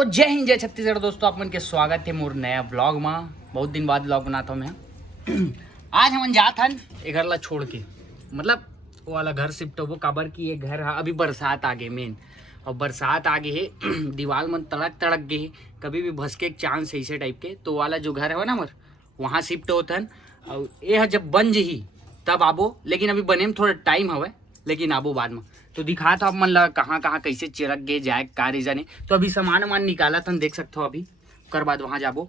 तो जय हिंद जय छत्तीसगढ़ दोस्तों, आप मन के स्वागत है मोर नया ब्लॉग में। बहुत दिन बाद ब्लॉग बनाता हूँ मैं। आज हम जात हन ये घर ला छोड़ के, मतलब वो वाला घर शिफ्ट होबो काबर की ये घर अभी बरसात आ गए मेन, और बरसात आ गए है दीवार मन तड़क तड़क गए है, कभी भी भसके एक चांस ऐसे टाइप के। तो वाला जो घर है ना मर वहाँ शिफ्ट होते हन, और ये जब बन जही तब आबो, लेकिन अभी बने में थोड़ा टाइम हवे, लेकिन आबो बाद में। तो दिखा था आप मन ला कहाँ कहाँ कैसे चिरक गए जाए का रीजन है। तो अभी सामान वामान निकाला था, देख सकते हो अभी, कर बाद वहाँ जाबो।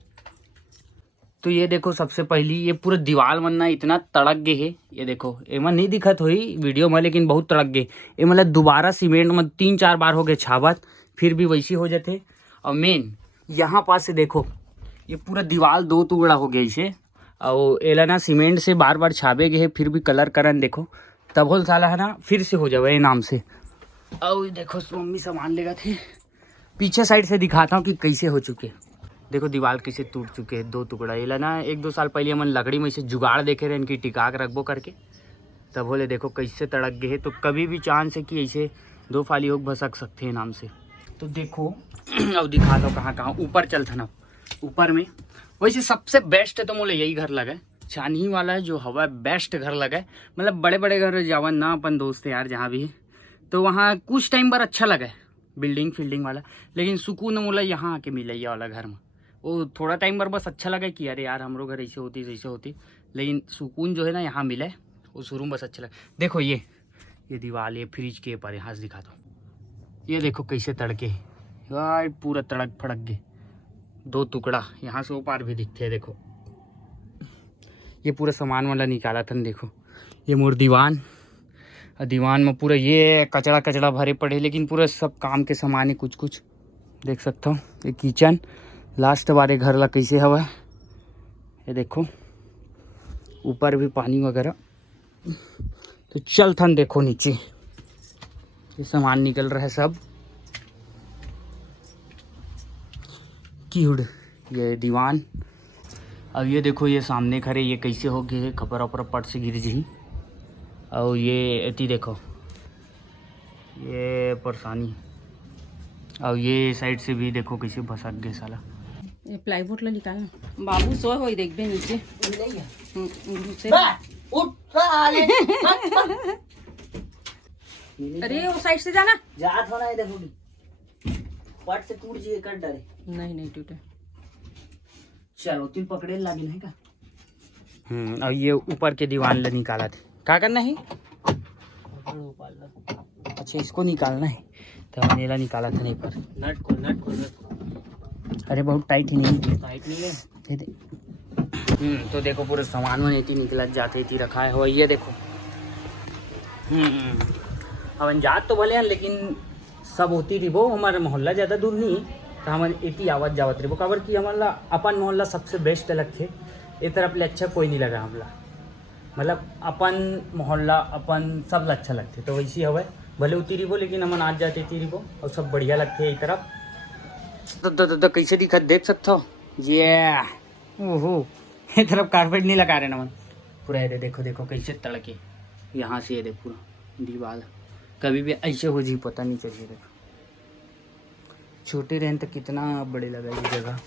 तो ये देखो सबसे पहली ये पूरा दीवार मन ना इतना तड़क गए है, ये देखो एमन नहीं दिखत हुई वीडियो में, लेकिन बहुत तड़क गए। ये मतलब दोबारा सीमेंट में 3-4 बार हो गए छावत, फिर भी वैसी हो जाते। और मेन यहाँ पास से देखो ये पूरा दीवार 2 टुकड़ा हो गया इसे, और एला ना सीमेंट से बार बार छाबे गए, फिर भी कलर करन देखो तब होल साला है ना फिर से हो जावे नाम से। और देखो मम्मी सामान लेगा थे, पीछे साइड से दिखाता हूँ कि कैसे हो चुके। देखो दीवार कैसे टूट चुके हैं 2 टुकड़ा। ये ना 1-2 साल पहले हम लकड़ी में से जुगाड़ देखे रहे इनकी टिका के रखबो करके, तब बोले देखो कैसे तड़क गए। तो कभी भी चांस है कि ऐसे 2 फाली हो भसक सकते हैं नाम से। तो देखो अब दिखाता हूँ कहाँ कहाँ। ऊपर चलता ना, ऊपर में वैसे सबसे बेस्ट है तो मुझे यही घर लगा, छानही वाला है जो हवा बेस्ट घर लगा है। मतलब बड़े बड़े घर जावन ना अपन दोस्त यार जहाँ भी है, तो वहाँ कुछ टाइम पर अच्छा लगा है बिल्डिंग फील्डिंग वाला, लेकिन सुकून मुला यहाँ आके मिला ये वाला घर में। वो थोड़ा टाइम पर बस अच्छा लगा कि अरे यार हमरो घर ऐसे होती जैसे होती, लेकिन सुकून जो है ना यहाँ मिला है, वो शुरू में बस अच्छा लगा। देखो ये दीवार ये फ्रिज के ऊपर यहाँ से दिखा दो, ये देखो कैसे तड़के यार पूरा तड़क फड़क गए 2 टुकड़ा। यहाँ से वो पार भी दिखते हैं देखो। ये पूरा सामान वाला निकाला था, देखो ये मोर दीवान, दीवान में पूरा ये कचड़ा कचड़ा भरे पड़े, लेकिन पूरा सब काम के सामान है कुछ कुछ देख सकता हूँ। ये किचन लास्ट वाले घर ला कैसे हवा, ये देखो ऊपर भी पानी वगैरह। तो चल थन देखो नीचे ये सामान निकल रहा है सब। कीड़ ये दीवान, अब ये देखो ये सामने खड़े ये कैसे हो गए, खपर वपर पट से गिर जी। और ये एती देखो ये परेशानी, और ये साइड से भी देखो कैसे भसक गए साला। ये प्लाईवुड ला निकालना बाबू सो होई देखबे नीचे घुसे। उठ साले अरे वो साइड से जाना, जात होना है देखोगी पट से टूट जी कर डरे। नहीं टूटे, चलो तिल पकड़े लागी नहीं का। और ये ऊपर के दीवार ले निकाला थे, क्या करना है? अच्छा इसको निकालना है, तो नीला निकाला था नहीं पर नट को। अरे बहुत टाइट ही नहीं है। तो देखो पूरे सामान में इतनी निकला जाते इतनी रखा है हो, ये देखो। अब जात तो भले हैं, लेकिन सब होती रही वो हमारे मोहल्ला ज़्यादा दूर नहीं, तो हमारे इतनी आवाज़ जावत रही वो काबर की हमारा अपन मोहल्ला सबसे बेस्ट अलग थे। ये तरफ ले अच्छा कोई नहीं लगा हमला, मतलब अपन मोहल्ला अपन सब अच्छा लगते। तो वैसी हवा भले उती रही वो, लेकिन हम आज जाते थी वो और सब बढ़िया लगते है। तरफ तो कैसे दिखा देख सकते हो, ये ओहो ये तरफ कारपेट नहीं लगा रहे ना मन पूरा। ये देखो देखो कैसे तड़के यहाँ से, ये देखो पूरा दीवार कभी भी ऐसे हो जी पता नहीं चलिए। देखो छोटे रहें तो कितना बड़े लगा ये जगह।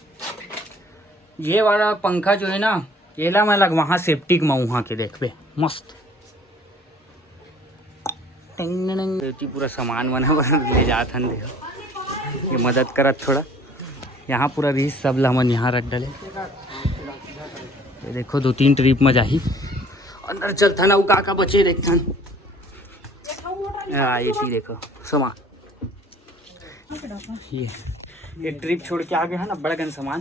ये वाला पंखा जो है ना ये ला मैं लग वहाँ सेफ्टिक में वहाँ के देखबे मस्त पूरा सामान बना ले जात हन। देखो ये मदद करत थोड़ा, यहाँ पूरा भी सब लमन यहाँ रख डले। ये देखो 2-3 ट्रिप में जाही अंदर चलता ना, का बचे देखथन। ये थी देखो सामान, ये एक ट्रिप छोड़ के आ गया है ना बड़ा गन सामान,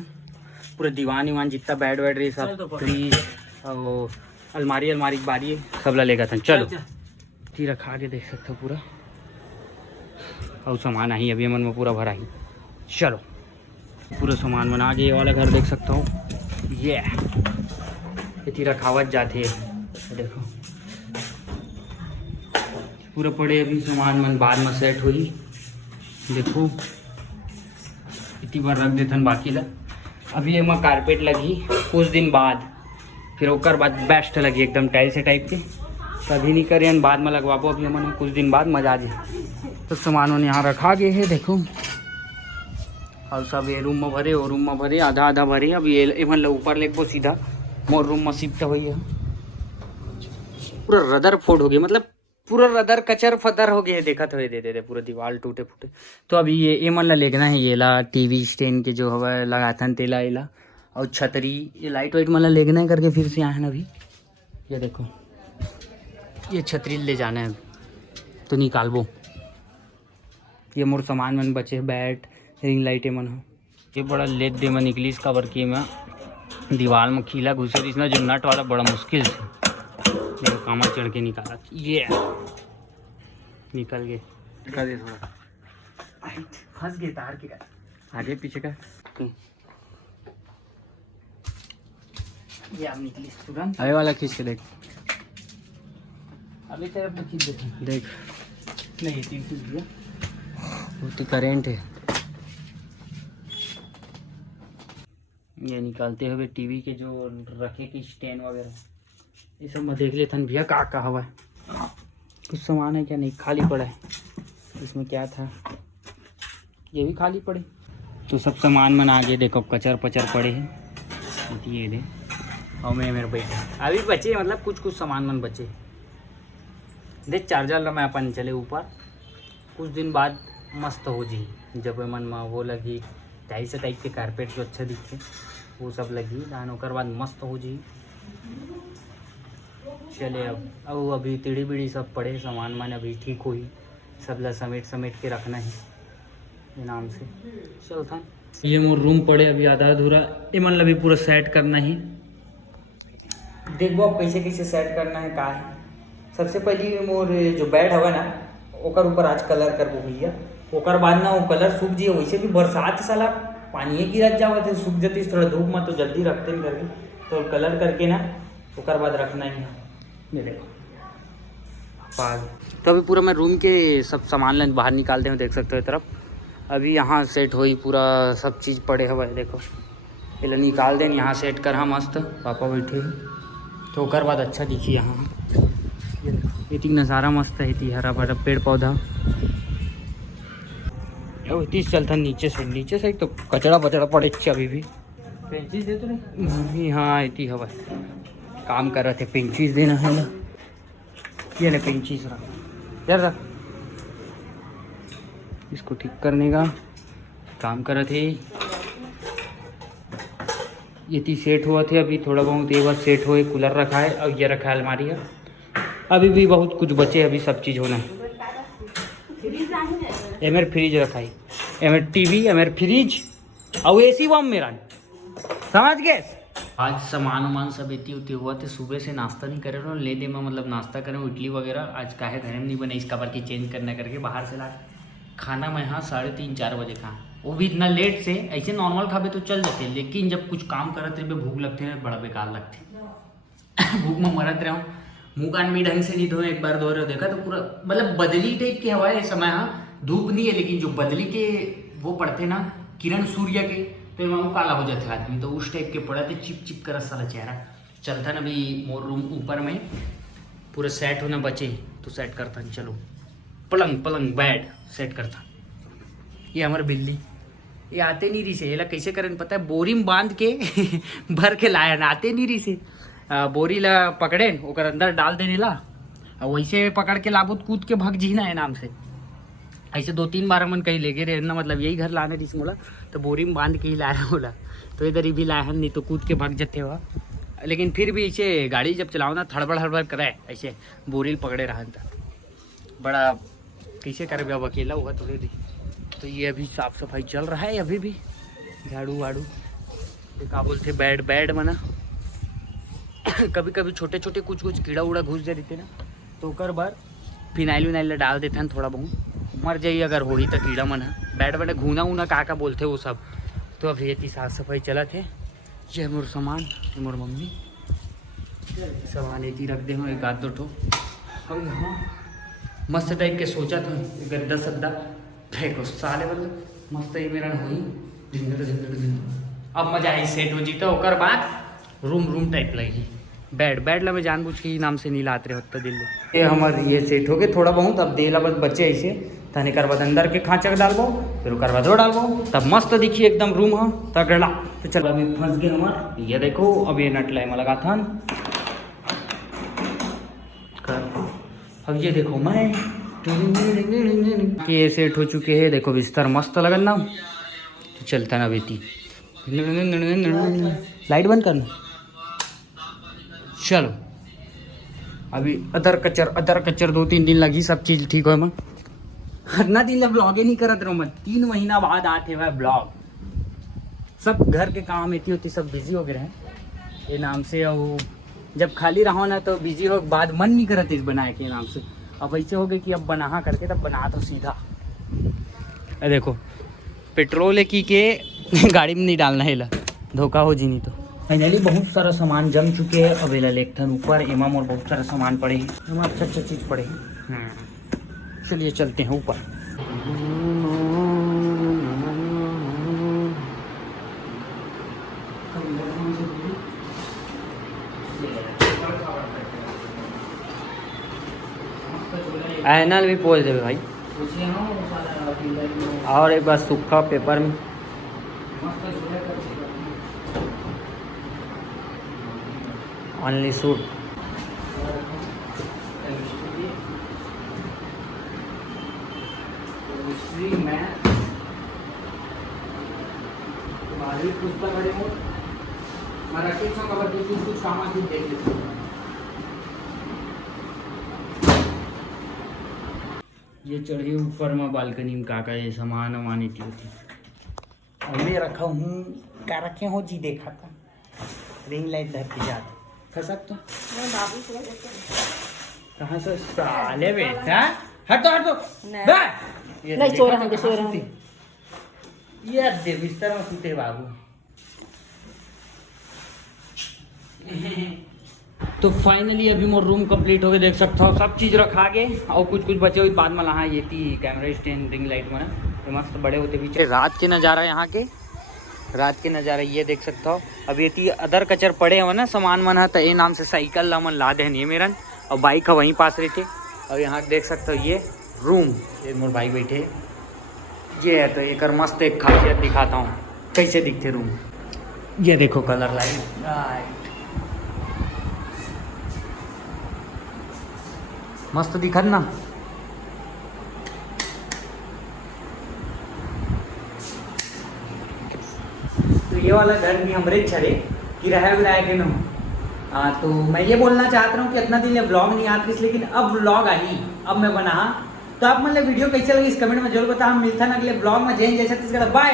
पूरा दीवान ईवान जितना बेड वेड रही सब, फ्रीज और अलमारी की बारी सब ला लेगा था। चलो ती रखा के देख सकते हो पूरा, और सामान आई अभी मन में पूरा भरा ही। चलो पूरा सामान बना के ये वाला घर देख सकता हूँ, ये इतनी रखावट जाते है। देखो पूरा पड़े अभी सामान मन बाद में सेट हुई। देखो इतनी बार रख देथन बाकी ला, अभी एमा कारपेट लगी कुछ दिन बाद, फिर ओकर बाद बेस्ट लगी एकदम टाइल्स टाइप के। कभी नहीं करें बाद में लगवाबो, अभी हमने कुछ दिन बाद मजा आ जाए। तो सामान यहाँ रखा गए है देखो, और सब ये रूम में भरे और रूम में भरे आधा आधा भरे। अब ये मतलब ऊपर लेक वो सीधा मोर रूम में शिफ्ट हुई है। पूरा रदर फोड़ हो गया, मतलब पूरा रदर कचर फदर हो गया। देखा तो दे दे पूरा दीवार टूटे फूटे। तो अभी ये मतलब लेना है ये ला टीवी स्टैंड के जो हवा लगाता है तेला एला और छतरी ये लाइट वाइट मतलब लेना है करके फिर से आए हैं अभी। ये देखो ये छतरी ले जाना है तो निकालबो। ये मोर सामान मन बचे बैट रिंग लाइट मन हो। ये बड़ा लेट दे में निकली इसका बरकी में दीवार में खीला घुसे इसमें जो नट वाला बड़ा मुश्किल से कामा चढ़ के निकाला। ये निकल गए थोड़ा फंस गए तार के आगे पीछे का। ये अब निकली तुरंत। अरे वाला खींच के देख अभी तरफ तो खींच देख देख नहीं तीन खींच दिया बहुत करेंट है। ये निकालते हुए टीवी के जो रखे की स्टैंड वगैरह ये सब मैं देख लेता भैया का हवा है। कुछ सामान है क्या नहीं खाली पड़ा है। इसमें क्या था ये भी खाली पड़े। तो सब सामान मन आगे देखो कचर पचर पड़े हैं। ये दे और मैं मेरे बैठा अभी बचे मतलब कुछ सामान मन बचे। देख चार्जर ला मैं अपन चले ऊपर कुछ दिन बाद मस्त हो जी जब मन में वो लगी टाइस टाइप के कारपेट जो अच्छा दिखते वो सब लगी दान होकर बाद मस्त हो जी। चले अब अभी तिड़ी बिड़ी सब पड़े सामान मान अभी ठीक हुई सब ला समेट के रखना है ये नाम से चल था। ये मोर रूम पड़े अभी आधा अधूरा ये मन अभी पूरा सेट करना ही। देखो अब कैसे सेट करना है का है। सबसे पहले मोर जो बेड हवा ना ओकर ऊपर आज कलर करबो भैया। ओकर बाद ना वो कलर सूख जाए। वैसे भी बरसात साला पानी गिरत जावत है सूख जाती थोड़ा धूप में तो जल्दी रखते नहीं करके तो कलर करके ना ओकर बाद रखना ही। ये देखो तो अभी पूरा मैं रूम के सब सामान बाहर निकालते हैं देख सकते हो तरफ। अभी यहाँ सेट हुई पूरा सब चीज़ पड़े हुआ है देखो पहले निकाल दें यहाँ सेट कर। हाँ मस्त पापा बैठे तो ओकर बाद अच्छा दिखी यहाँ ये नज़ारा मस्त है। थी हरा भरा पेड़ पौधा तीस चलता नीचे से तो कचड़ा बचड़ा पड़े अभी भी पेंचिस दे तो नहीं। हाँ इतनी हवा काम कर रहे थे पेंचिस देना है ना ये ना पेंचिस रख यार रख इसको ठीक करने का काम कर रहे थे। ये ती सेट हुआ थे अभी थोड़ा बहुत ये बस सेट हुए कूलर रखा है और ये रखा है अलमारी है। अभी भी बहुत कुछ बचे अभी सब चीज़ होना है। एमर फ्रिज रखा है एमर टीवी एमर फ्रिज और एसी वम मेरा समझ गए। आज सामान वामान सब इतनी उतनी हुआ थे सुबह से नाश्ता नहीं करे रहो ले दे मैं मतलब नाश्ता करें इडली वगैरह आज काहे घर में नहीं बने इसका बार की चेंज करना करके बाहर से ला खाना मैं हाँ 3:30-4 बजे खा वो भी इतना लेट से। ऐसे नॉर्मल खाबे तो चल जाते लेकिन जब कुछ काम करते रहे भूख लगते है बड़ा बेकार लगते भूख में मरत रहा हूँ मुँह कान भी ढंग से नहीं धोए एक बार धो रहे देखा तो पूरा मतलब बदली टाइप की हवा है समय। हाँ धूप नहीं है लेकिन जो बदली के वो पड़ते ना किरण सूर्य के तो वो काला हो जाते आदमी तो उस टाइप के पड़ा थे चिप कर सारा चेहरा चलता ना। अभी मोर रूम ऊपर में पूरा सेट होना बचे तो सेट करता चलो पलंग बेड सेट करता। ये हमारे बिल्ली ये आते नहीं रही से ये कैसे करें पता है बोरी में बांध के भर के लाया ना आते नहीं रही से बोरी ला पकड़े ओकर अंदर डाल देने ला वैसे पकड़ के लाबूत कूद के भाग जीना है नाम से। ऐसे 2-3 बार मन कहीं लेके रहे ना मतलब यही घर लाने रही बोला तो बोरी में बांध के ही लाया बोला तो इधर ही भी लाया नहीं तो कूद के भाग जाते हुआ। लेकिन फिर भी ऐसे गाड़ी जब चलाओ ना हड़बड़ कराए ऐसे बोरी पकड़े रहा था बड़ा कैसे करे अब अकेला हुआ थोड़ी दी। तो ये अभी साफ सफाई चल रहा है अभी भी झाड़ू वाड़ू क्या बोलते बेड मना कभी कभी छोटे छोटे कुछ कीड़ा उड़ा घुस जाते थे ना तो कर बार फिनाइल विनाइल डाल देते हैं थोड़ा बहुत मर जाइए अगर हो ही तो कीड़ा मन है बैठ घूना ऊना का बोलते वो सब। तो अब ये साफ सफाई चला थे ये मोर सामान मोर मम्मी सामान एक ही रख दे एक आध दो ठो और हाँ मस्त टाइप के सोचा था गद्दा सद्दा फेंको साले मतलब मस्त ही मेरा हुई। अब मजा आई सेट हो जीता होकर बाद रूम टाइप लगी बेड ला मैं जानबूझ के नाम से नहीं लाते रहे होता दिल्ली ये हमारे ये सेट हो गए थोड़ा बहुत अब देला बस बच्चे ऐसे तने कर बाद अंदर के खाँचक डालबो, फिर ओकर बाद वो डालबो, तब मस्त दिखी एकदम रूम हो तगड़ा। तो चल अभी फंस गए हमार, ये देखो अब ये नट लाए में लगा था। अब ये देखो मैं कि सेट हो चुके हैं, देखो बिस्तर मस्त लगन ना। तो चलता ना बेटी, लाइट बंद करना। चलो अभी अदर कचर 2-3 दिन लगी सब चीज़ ठीक हो। मैं हरना दिन ब्लॉग ही नहीं करत रहो, मैं 3 महीना बाद आते हुआ ब्लॉग। सब घर के काम इतनी होती सब बिजी हो गए हैं ये नाम से। और जब खाली रहो ना तो बिजी हो बाद मन नहीं करते इस बनाए के नाम से। अब ऐसे हो गए कि अब बना करके तब बना तो सीधा। अरे देखो पेट्रोल की के गाड़ी में नहीं डालना है, धोखा हो जी नहीं तो। फाइनली बहुत सारा सामान जम चुके हैं। अब लेखथन ऊपर एमम और बहुत सारा सामान पड़े हैं, हम अच्छा चीज़ पड़े हैं। चलिए चलते हैं ऊपर। एनल भी पोल देवे भाई, और एक बार सूखा पेपर में ओनली सूट। पुस्तक बड़े हो मराठी खबर कुछ काम देख लेते। ये चढ़ी ऊपर में बालकनी में काका ये सामान वामान इतनी होती। और मैं रखा हूँ क्या रखे हो जी, देखा था रिंग लाइट धर के जाते खसक तो कहाँ से साले बेटा हटो नहीं सो रहा हूँ। ये दे बिस्तर में सूते बाबू। तो फाइनली अभी मोर रूम कंप्लीट हो गए, देख सकता हो सब चीज़ रखा गए और कुछ बचे हुए बाद में लहा ये थी कैमरा स्टैंड रिंग लाइट में ये मस्त बड़े होते पीछे। रात के नज़ारा यहाँ के, रात के नज़ारा ये देख सकता हो। अब ये थी अदर कचर पड़े हुए ना सामान मन है तो ये नाम से साइकिल ला मन ला देन ये मेरन और बाइक है वहीं पास रहते। और यहाँ देख सकते हो ये रूम, ये मोर भाई बैठे ये है। तो एक मस्त एक खासियत दिखाता हूँ कैसे दिखते रूम। ये देखो कलर लाइट मस्त दिखत ना। तो ये वाला घर भी हमरे छड़े किराया विराया के न हो। तो मैं ये बोलना चाहता हूँ कि इतना दिन व्लॉग नहीं आती लेकिन अब व्लॉग आई, अब मैं बना। तो आप मतलब वीडियो कैसे लगी इस कमेंट में जरूर बता। हम मिलता ना अगले ब्लॉग में। जय जैसा बाय।